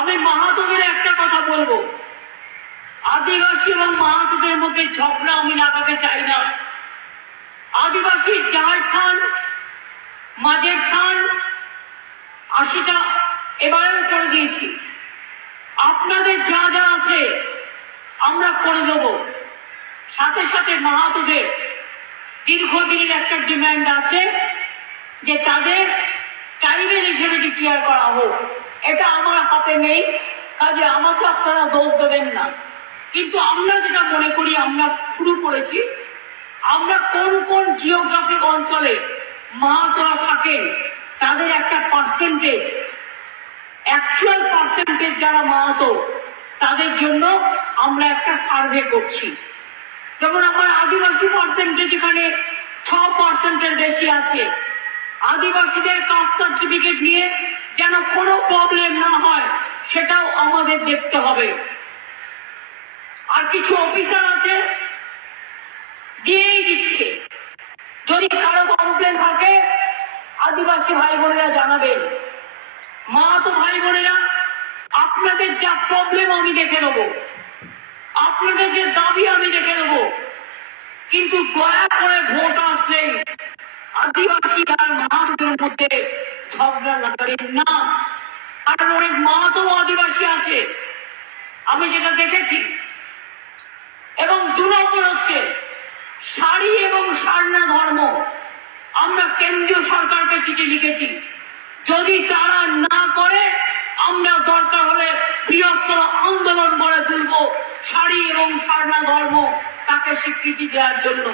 আমি মাহাতোদের একটা কথা বলবো, আদিবাসী এবং মাহাতোদের মধ্যে ঝগড়া আমি লাগাতে চাই না। আদিবাসী যার থান, মাঝের থান 80টা এবারেও করে দিয়েছি। আপনাদের যা যা আছে আমরা করে দেব। সাথে সাথে মাহাতোদের দীর্ঘদিনের একটা ডিমান্ড আছে যে তাদের ট্রাইবেল হিসেবে ডিক্লেয়ার করা হোক। এটা আমার হাতে নেই, কাজে আমাকে আপনারা দোষ দেবেন না। কিন্তু আমরা যেটা মনে করি, আমরা শুরু করেছি, আমরা কোন কোন জিওগ্রাফিক অঞ্চলে মাহাতোরা থাকেন তাদের একটা পার্সেন্টেজ, অ্যাকচুয়াল পার্সেন্টেজ যারা মাহাতো তাদের জন্য আমরা একটা সার্ভে করছি। যেমন আমার আদিবাসী পার্সেন্টেজ এখানে 6%-এর বেশি আছে। আদিবাসীদের কাস্ট সার্টিফিকেট নিয়ে যেন কোনো প্রবলেম না হয় সেটাও আমাদের দেখতে হবে। আর কিছু অফিসার আছে দিয়েই দিচ্ছে। যদি কারো কমপ্লেন থাকে আদিবাসী ভাই বোনেরা জানাবেন। মাহাতো ভাই বোনেরা, আপনাদের যা প্রবলেম আমি দেখে নেব, আপনাদের যে দাবি আমি দেখে নেব, কিন্তু দয়া করে ভোট আসলেই আদিবাসী আর মাহাতোদের মধ্যে ঝগড়া লাগাবেন না। কারণ অনেক মাহাতো আদিবাসী আছে, আমি যেটা দেখেছি। এবং 2 নম্বর হচ্ছে শাড়ি এবং সারনা ধর্ম। আমরা কেন্দ্রীয় সরকারকে চিঠি লিখেছি, যদি তারা না করে আমরা দরকার হলে বৃহত্তর আন্দোলন গড়ে তুলব শাড়ি এবং সারনা ধর্ম তাকে স্বীকৃতি দেওয়ার জন্য।